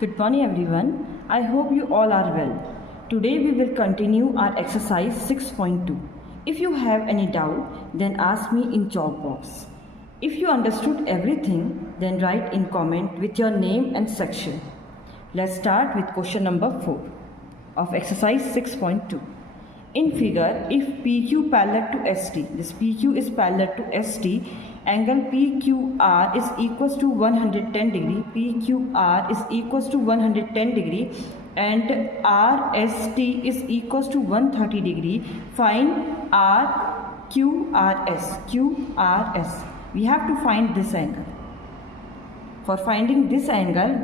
Good morning everyone. I hope you all are well. Today we will continue our exercise 6.2. If you have any doubt, then ask me in chalk box. If you understood everything, then write in comment with your name and section. Let's start with question number 4 of exercise 6.2. In figure, if PQ parallel to ST, this PQ is parallel to ST, angle PQR is equals to 110 degree, PQR is equals to 110 degree and RST is equals to 130 degree. Find QRS. We have to find this angle. For finding this angle,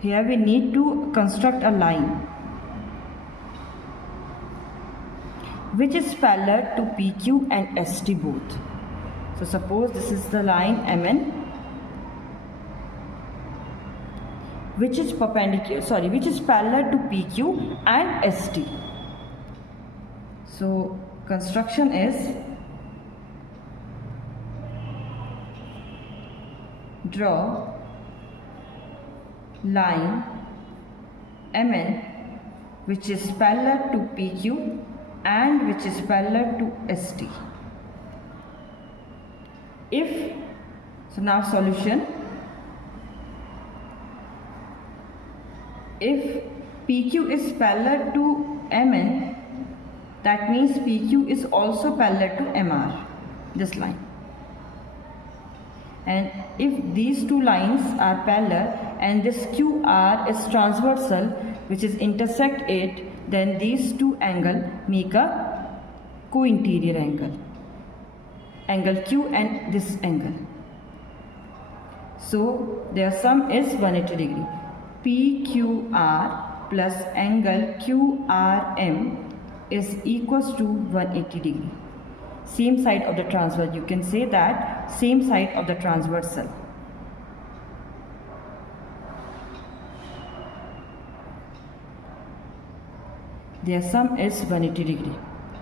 here we need to construct a line which is parallel to PQ and ST both. So suppose this is the line MN which is parallel to PQ and ST. So construction is draw line MN which is parallel to PQ and which is parallel to ST. Now solution. If PQ is parallel to MN, that means PQ is also parallel to MR, this line. And if these two lines are parallel and this QR is transversal, which is intersect it, then these two angles make a co-interior angle Q and this angle. So their sum is 180 degree. PQR plus angle QRM is equals to 180 degree. Same side of the transverse, you can say that same side of the transversal. Their sum is 180 degree,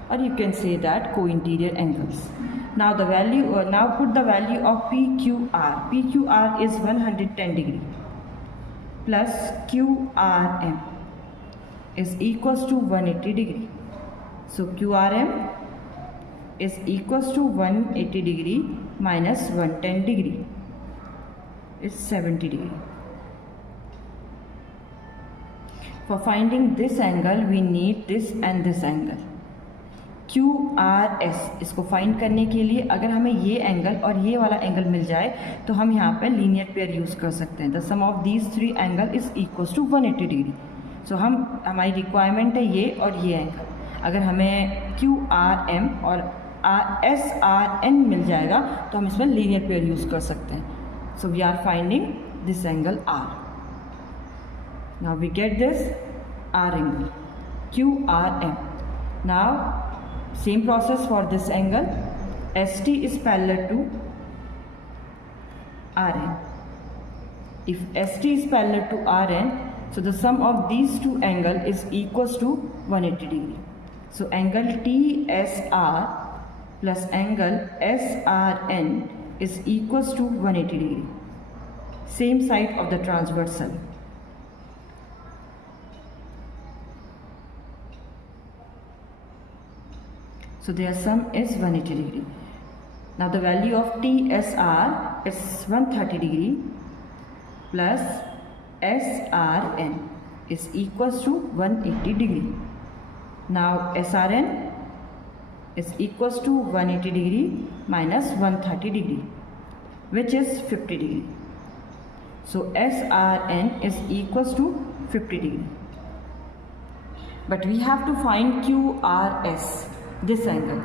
or you can say that co-interior angles. Now the value, now put the value of PQR. PQR is 110 degree plus QRM is equals to 180 degree. So QRM is equals to 180 degree minus 110 degree is 70 degree. For finding this angle, we need this and this angle. QRS इसको find करने के लिए अगर हमें ये angle और ये वाला एंगल मिल जाए तो हम यहाँ पे लीनियर पेयर यूज़ कर सकते हैं. The sum of these three angle is equals to 180 degree. So हमारी रिक्वायरमेंट है ये और ये एंगल. अगर हमें QRM और SRN मिल जाएगा तो हम इसमें लीनियर पेयर यूज़ कर सकते हैं. So we are finding this angle R. Now we get this R angle, QRM. Now same process for this angle. ST is parallel to RN. If ST is parallel to RN, so the sum of these two angles is equals to 180 degree. So angle TSR plus angle SRN is equals to 180 degree. Same side of the transversal. So their sum is 180 degree. Now the value of TSR is 130 degree plus SRN is equals to 180 degree. Now SRN is equals to 180 degree minus 130 degree, which is 50 degree. So SRN is equals to 50 degree. But we have to find QRS, this angle.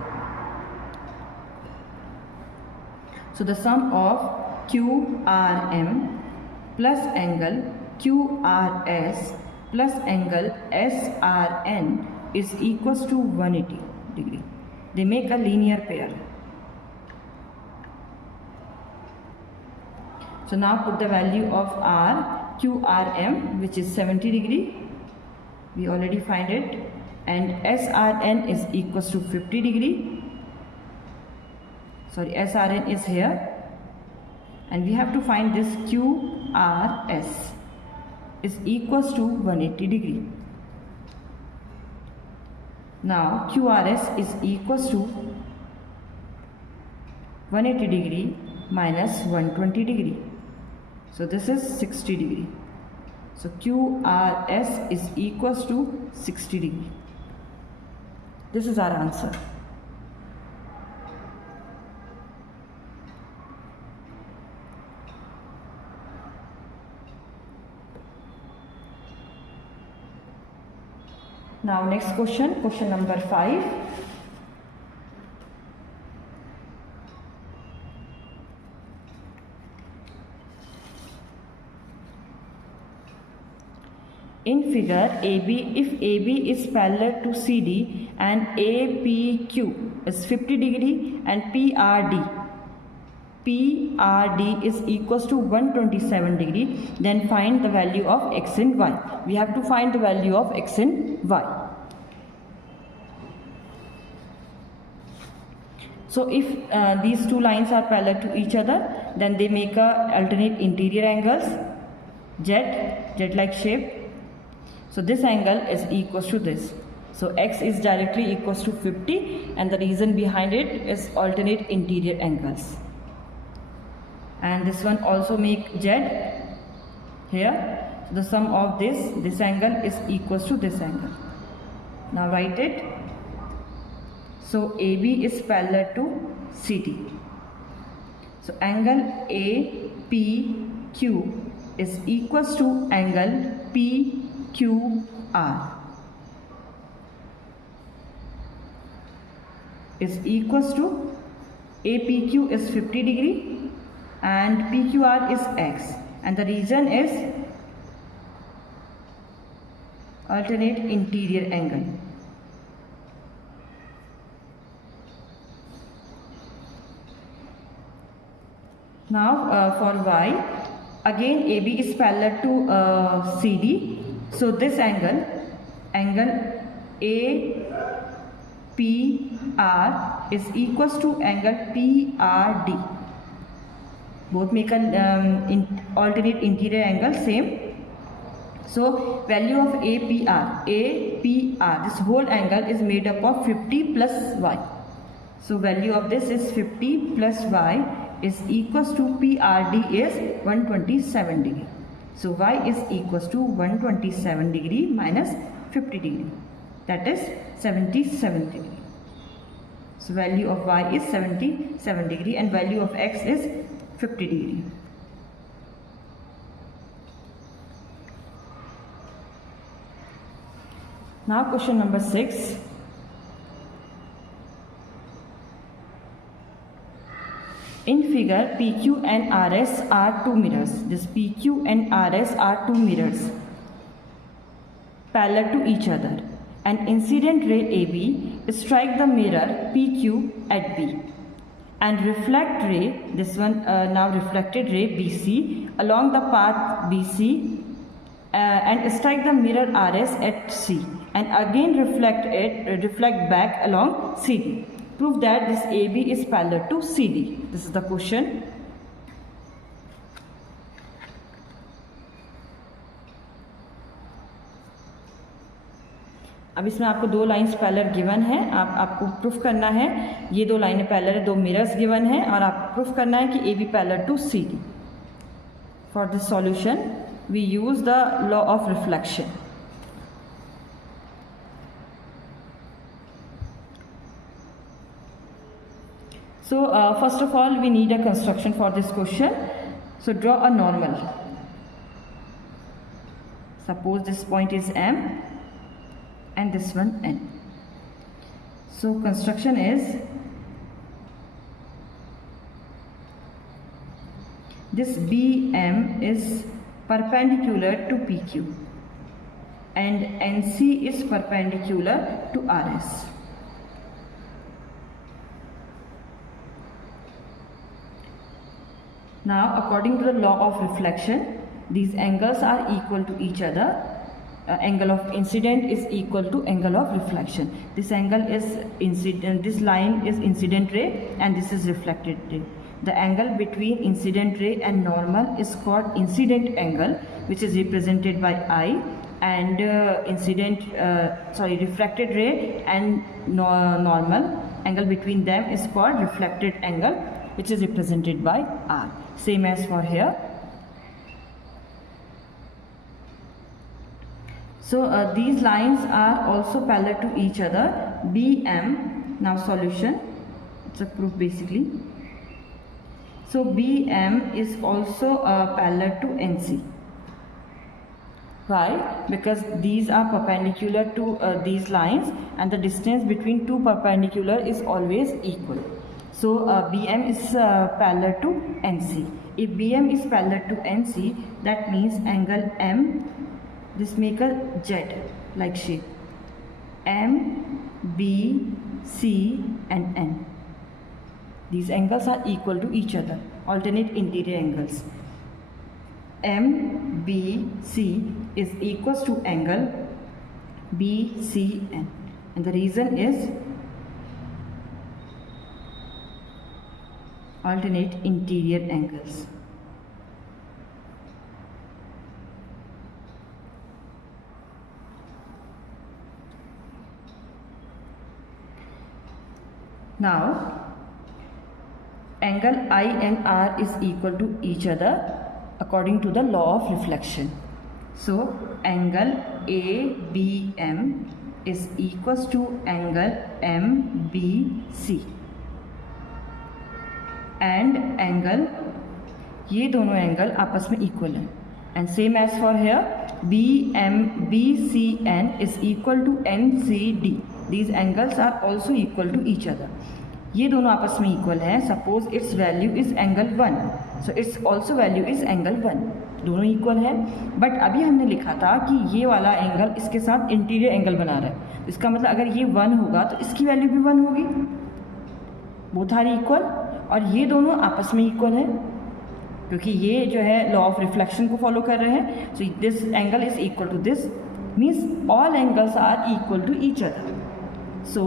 So the sum of QRM plus angle QRS plus angle SRN is equals to 180 degree. They make a linear pair. So now put the value of R, QRM, which is 70 degree. We already find it. And SRN is equals to 50 degree. Sorry, SRN is here. And we have to find this QRS. is equals to 180 degree. Now QRS is equals to 180 degree minus 120 degree. So this is 60 degree. So QRS is equals to 60 degree. This is our answer. Now next question, question number 5. In figure AB, if AB is parallel to CD and APQ is 50 degree and PRD is equals to 127 degree, then find the value of x and y. We have to find the value of x and y. So if these two lines are parallel to each other, then they make a alternate interior angles, Z-like shape. So this angle is equals to this. So x is directly equals to 50, and the reason behind it is alternate interior angles. And this one also make Z here. So the sum of this angle is equals to this angle. Now write it. So AB is parallel to CD. So angle APQ is equals to angle PQR is equals to APQ is 50 degree and PQR is x, and the reason is alternate interior angle. Now for y, again AB is parallel to CD. So this angle APR is equals to angle PRD. Both make an alternate interior angle same. So value of APR, this whole angle is made up of 50 plus y. So value of this is 50 plus y is equals to PRD is 127 degree. So y is equals to 127 degree minus 50 degree, that is 77 degree. So value of y is 77 degree and value of x is 50 degree. Now question number 6. In figure, PQ and RS are two mirrors. This PQ and RS are two mirrors parallel to each other. An incident ray AB strike the mirror PQ at B and reflect ray, this one now reflected ray BC along the path BC and strike the mirror RS at C and again reflect back along CD. Prove that this AB is parallel to CD. This is the question. अब इसमें आपको दो lines parallel given है, आपको proof करना है ये दो लाइनें पैरेलल है, दो मिरर्स गिवन है और आपको प्रूफ करना है कि AB parallel to CD. For this solution we use the law of reflection. So first of all we need a construction for this question. So draw a normal. Suppose this point is M and this one N. So construction is this BM is perpendicular to PQ and NC is perpendicular to RS. Now according to the law of reflection, these angles are equal to each other. Angle of incident is equal to angle of reflection. This angle is incident, this line is incident ray and this is reflected ray. The angle between incident ray and normal is called incident angle, which is represented by I, and refracted ray and normal angle between them is called reflected angle, which is represented by R. Same as for here. So these lines are also parallel to each other. BM, now solution, it's a proof basically. So BM is also parallel to NC. Why? Because these are perpendicular to these lines, and the distance between two perpendicular is always equal. So BM is parallel to NC. If BM is parallel to NC, that means angle M, this make a Z like shape, M, B, C and N. These angles are equal to each other, alternate interior angles. M, B, C is equals to angle B, C, N, and the reason is alternate interior angles. Now, angle I and R is equal to each other according to the law of reflection. So, angle ABM is equals to angle MBC, and angle, ये दोनों angle आपस में equal हैं, and same as for here, BCN is equal to NCD. These angles are also equal to each other. ये दोनों आपस में equal है. Suppose it's value is angle 1, so it's also value is angle 1. दोनों equal है. But अभी हमने लिखा था कि ये वाला एंगल इसके साथ इंटीरियर एंगल बना रहा है. इसका मतलब अगर ये 1 होगा तो इसकी वैल्यू भी 1 होगी. बोथ आर इक्वल, और ये दोनों आपस में इक्वल है क्योंकि ये जो है लॉ ऑफ रिफ्लेक्शन को फॉलो कर रहे हैं. So this angle is equal to this, means all angles are equal to each other. So,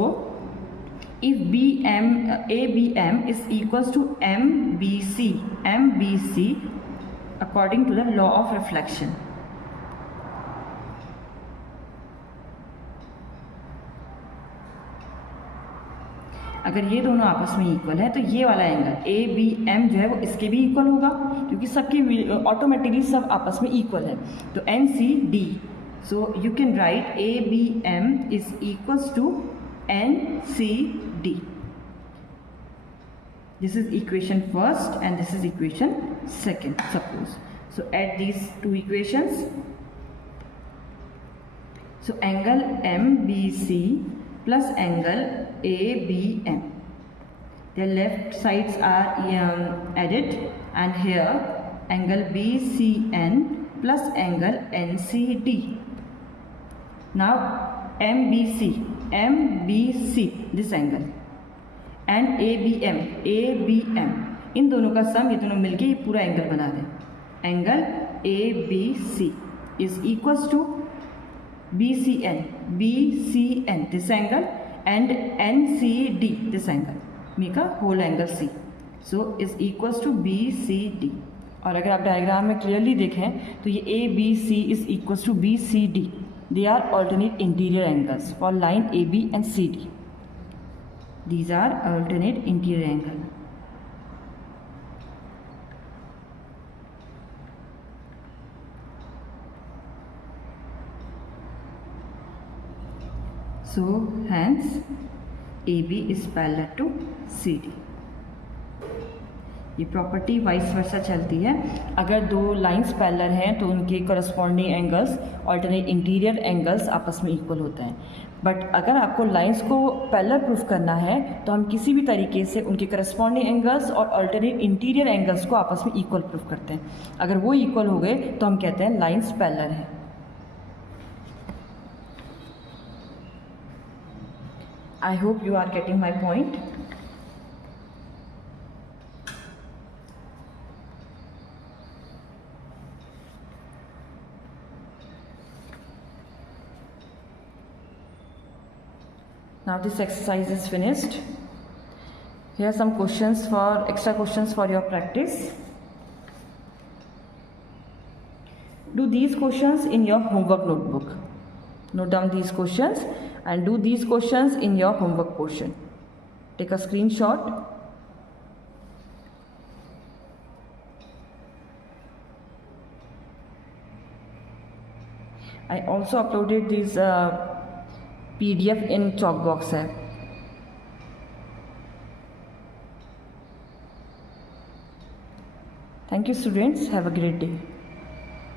if ABM is equals to MBC according to the law of reflection. अगर ये दोनों आपस में equal है तो ये वाला एंगल ABM जो है वो इसके भी इक्वल होगा क्योंकि सबकी ऑटोमेटिकली सब आपस में इक्वल है. तो NCD. So you can write ABM is equals to NCD. This is equation first and this is equation second, suppose. So add these two equations. So angle MBC plus angle ABM, their left sides are added, and here angle BCN plus angle NCD. Now MBC, this angle, and ABM, इन दोनों का सम, ये दोनों मिलके ये पूरा angle बना रहे हैं. Angle ABC is equals to BCN, this angle, and NCD, this angle, make a whole angle C. So is equals to BCD. और अगर आप डायग्राम में क्लियरली देखें तो ये ABC is equals to BCD. They are alternate interior angles for line AB and CD. These are alternate interior angle. So hence AB is parallel to CD. ये property vice versa चलती है. अगर दो lines parallel हैं तो उनके corresponding angles, alternate interior angles आपस में इक्वल होते हैं. बट अगर आपको लाइंस को पैरेलल प्रूफ करना है तो हम किसी भी तरीके से उनके करस्पॉन्डिंग एंगल्स और ऑल्टरनेट इंटीरियर एंगल्स को आपस में इक्वल प्रूफ करते हैं. अगर वो इक्वल हो गए तो हम कहते हैं लाइंस पैरेलल हैं. I hope you are getting my point. Now this exercise is finished. Here are some questions for extra questions for your practice. Do these questions in your homework notebook. Note down these questions and do these questions in your homework portion. Take a screenshot. I also uploaded this PDF in Chalkbox app. Thank you students. Have a great day.